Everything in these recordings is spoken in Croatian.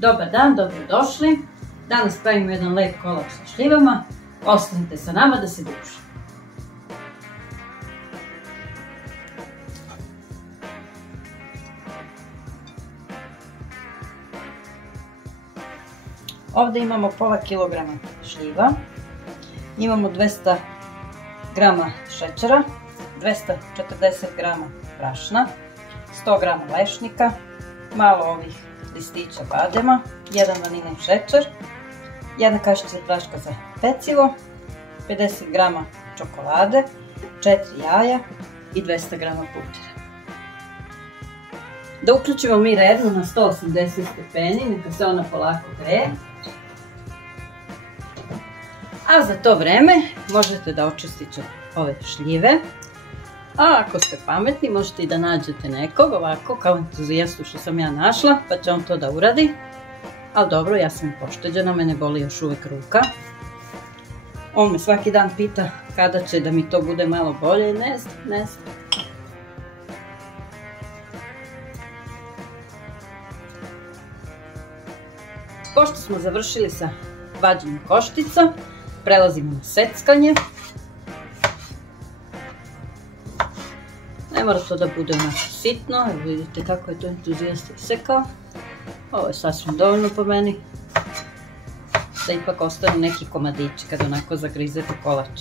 Dobar dan, dobrodošli. Danas pravimo jedan lep kolač sa šljivama. Ostanite sa nama da se družimo. Ovdje imamo pola kilograma šljiva, imamo 200 grama šećera, 240 grama brašna, 100 grama lešnika, malo ovih listića badema, 1 vanilin šećer, 1 kašica praška za pecivo, 50 grama čokolade, 4 jaja i 200 grama putera. Da uključimo mi rednu na 180 stepeni, neka se ona polako greje. A za to vreme možete da očistite ove šljive. A ako ste pametni možete i da nađete nekog ovako kao entuzijastu što sam ja našla, pa će on to da uradi. Ali dobro, ja sam pošteđena, mene boli još uvijek ruka. On me svaki dan pita kada će da mi to bude malo bolje, ne znam. Pošto smo završili sa vađenjem koštica, prelazimo na seckanje. Ne mora to da bude onako sitno, jer vidite kako je to entuzijasta isekao. Ovo je sasvim dovoljno po meni, da ipak ostane neki komadići kad onako zagrizete kolač.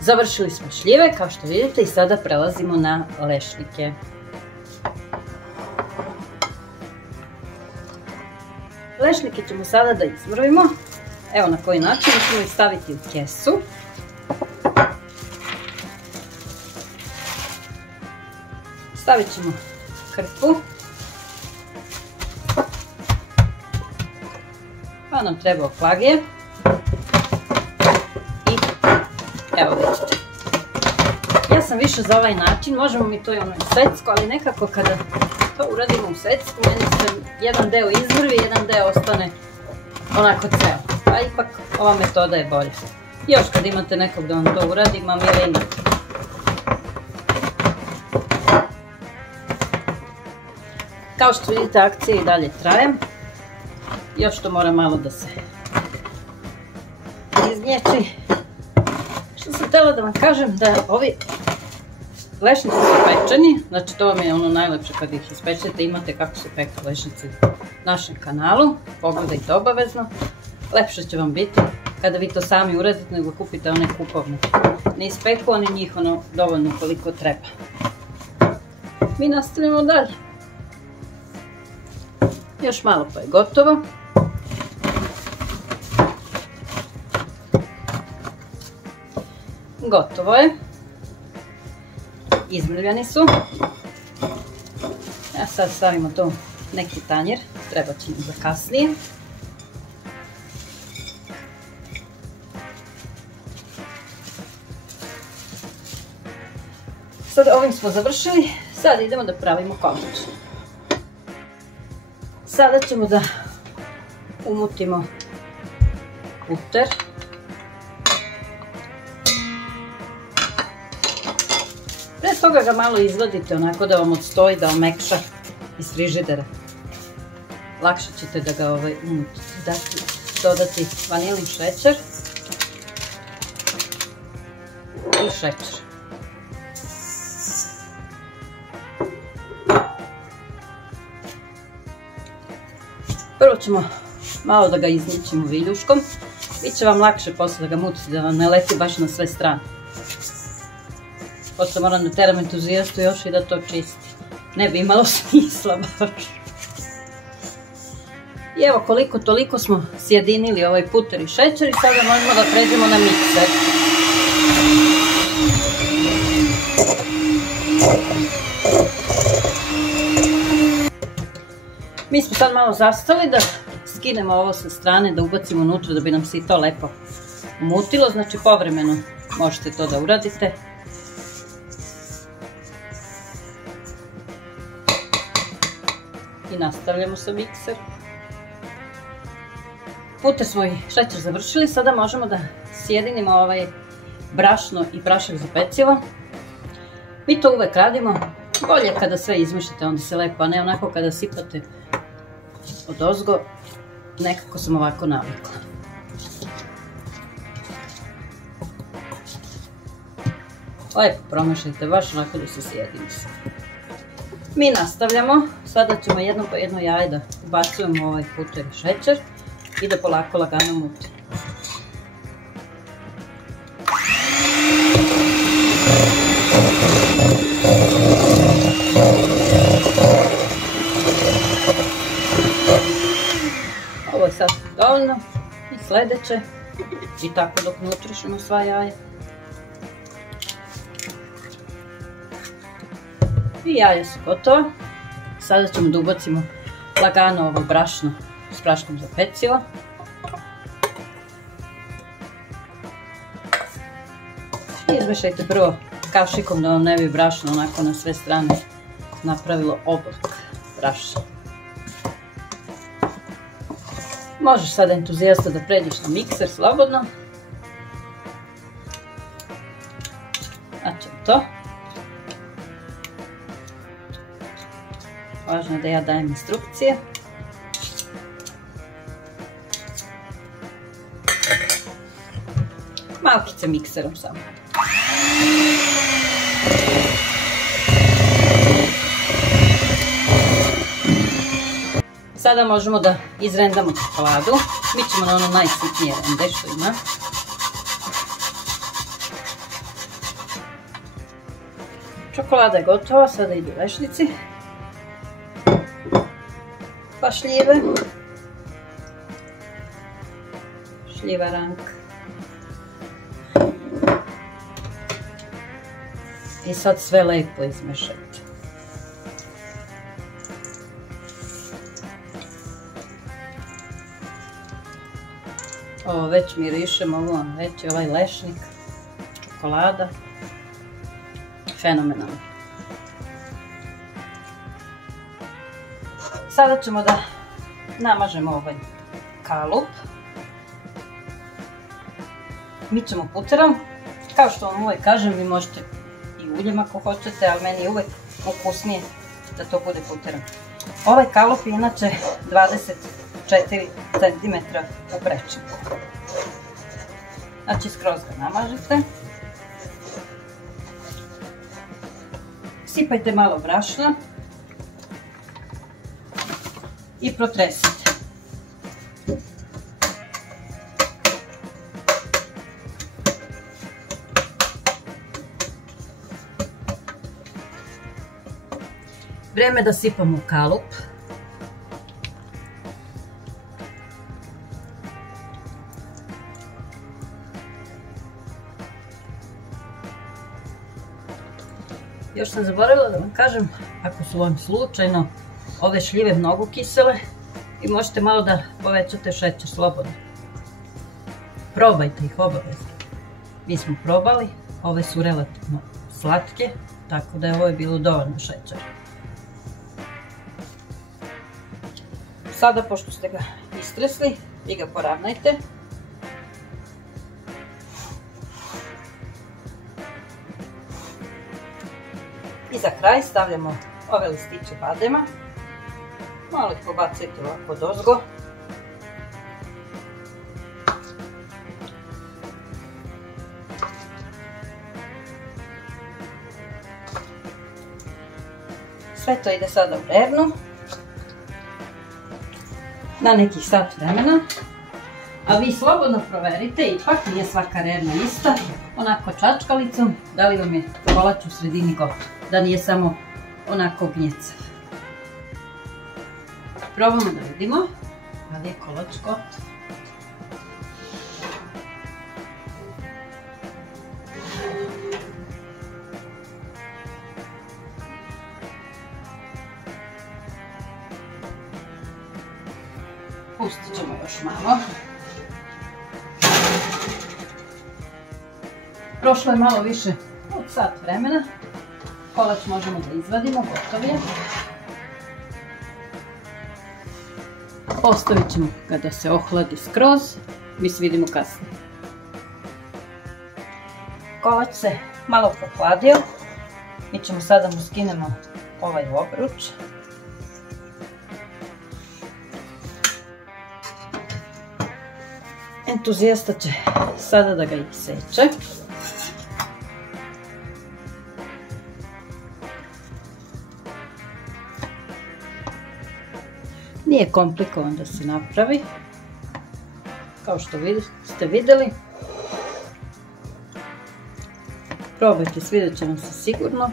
Završili smo šljive, kao što vidite, i sada prelazimo na lešnike. Lešnike ćemo sada da izmrvimo. Evo na koji način ćemo ih staviti u kesu. Stavit ćemo krpu. Pa nam treba oklagije. I evo vidite. Ja sam više za ovaj način, možemo mi to i ono u secku, ali nekako kada to uradimo u secku, meni se jedan deo izmrvi, jedan deo ostane onako ceo. A ipak ova metoda je bolja. Još kad imate nekog da vam to uradi, imam Irina. Kao što vidite, akcija i dalje traje. Još to mora malo da se iznječi. Što sam htjela da vam kažem, da ovi lešnici su pečeni, znači to vam je ono najlepše kad ih ispečete, imate kako se peku lešnici na našem kanalu, pogledajte obavezno. Lepše će vam biti kada vi to sami uradite nego kupite one kupovne. Ne ispeku oni njih ono dovoljno koliko treba. Mi nastavljamo dalje. Još malo pa je gotovo. Gotovo je. Izmrvljani su. A sad stavimo to u neki tanjer, treba će nam za kasnije. Sad ovim smo završili, sada idemo da pravimo kolač. Sada ćemo da umutimo puter. Pre toga ga malo izvadite onako da vam odstoji, da omekša iz frižidera. Lakše ćete da ga umutite. Dodati vanilin šećer i šećer. Prvo ćemo malo da ga izničimo viljuškom. Biće vam lakše posle da ga mutite, da vam ne leti baš na sve strane. Posle moram da teram entuzijastu još i da to čisti. Ne bi imalo smisla baš. I evo koliko toliko smo sjedinili ovaj puter i šećer i sada možemo da pređemo na mikser. Mi smo sad malo zastali da skinemo ovo sa strane, da ubacimo unutra da bi nam se i to lepo umutilo, znači povremeno možete to da uradite. I nastavljamo sa mikser. Puter smo i šećer završili, sada možemo da sjedinimo ovaj brašno i prašak za pecivo. Mi to uvek radimo, bolje kada sve izmešate, onda se lepo, a ne onako kada sipate odozgo, nekako sam ovako navikla. Lepo promešajte, baš onako da se sjedini se. Mi nastavljamo, sada ćemo jedno po jedno jaje da ubacujemo ovaj puter šećer i da polako lagano mutimo. Ovo je sad dovoljno i sljedeće i tako dok ne utrošimo sva jaja. I jaja su gotova. Sada ćemo da ubacimo lagano ovo brašno s praškom za pecivo. Izmešajte prvo kašikom da vam ne bi brašno onako na sve strane napravilo oblak brašna. Možeš sada entuzijasta da pređeš na mikser slobodno. Znači to. Važno je da ja dajem instrukcije. Malkice mikserom samo. Sada možemo da izrendamo čokoladu. Mi ćemo na ono najsitnije rende što ima. Čokolada je gotova, sada idu lešnici. Pa šljive. Šljiva ranka. I sad sve lepo izmešajte. Ovo već miriše, mogu vam reći, ovaj lešnik, čokolada, fenomenalno. Sada ćemo da namažemo ovaj kalup. Mi ćemo puterom, kao što vam uvijek kažem, vi možete i uljem ako hoćete, ali meni je uvijek ukusnije da to bude puterom. Ovaj kalup je inače 24 cm u prečniku. Znači skroz ga namažite. Sipajte malo brašna i protresite. Vreme da sipamo kalup. Još sam zaboravila da vam kažem, ako su vam slučajno ove šljive mnogo kisele, vi možete malo da povećate šećer slobodno. Probajte ih obavezno. Mi smo probali, ove su relativno slatke, tako da je ovo bilo dovoljno šećera. Sada, pošto ste ga istresli, vi ga poravnajte. I za kraj stavljamo ove listiće badema. Malo ih pobacajte ovako odozgo. Sve to ide sada u rernu. Na nekih sat vremena. A vi slobodno proverite, ipak nije svaka rerna ista, onako čačkalicom, da li vam je kolač u sredini gotov, da nije samo onako gnjecav. Probamo da vidimo da li je kolač gotov. Pustit ćemo još malo. Prošlo je malo više od sat vremena. Kolač možemo da izvadimo, gotov je. Ostavit ćemo ga da se ohladi skroz. Mi se vidimo kasnije. Kolač se malo prohladio. Mi ćemo sada mu skinemo ovaj obruč. Entuzijasta će sada da ga iseče. Nije komplikovan da se napravi, kao što ste vidjeli. Probajte, svidjet će vam se sigurno.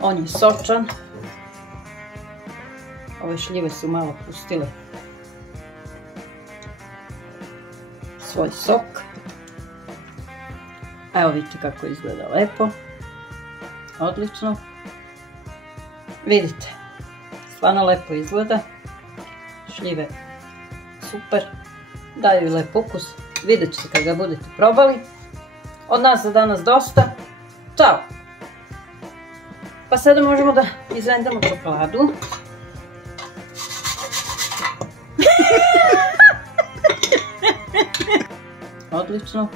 On je sočan. Ove šljive su malo pustile svoj sok. Evo vidite kako izgleda lepo. Odlično. Vidite, stvarno lepo izgleda. Šljive super, daju lep ukus. Vidjet ćete kad ga budete probali. Od nas za danas dosta. Ćao! Pa sada možemo da izvendamo čokoladu. Odlično.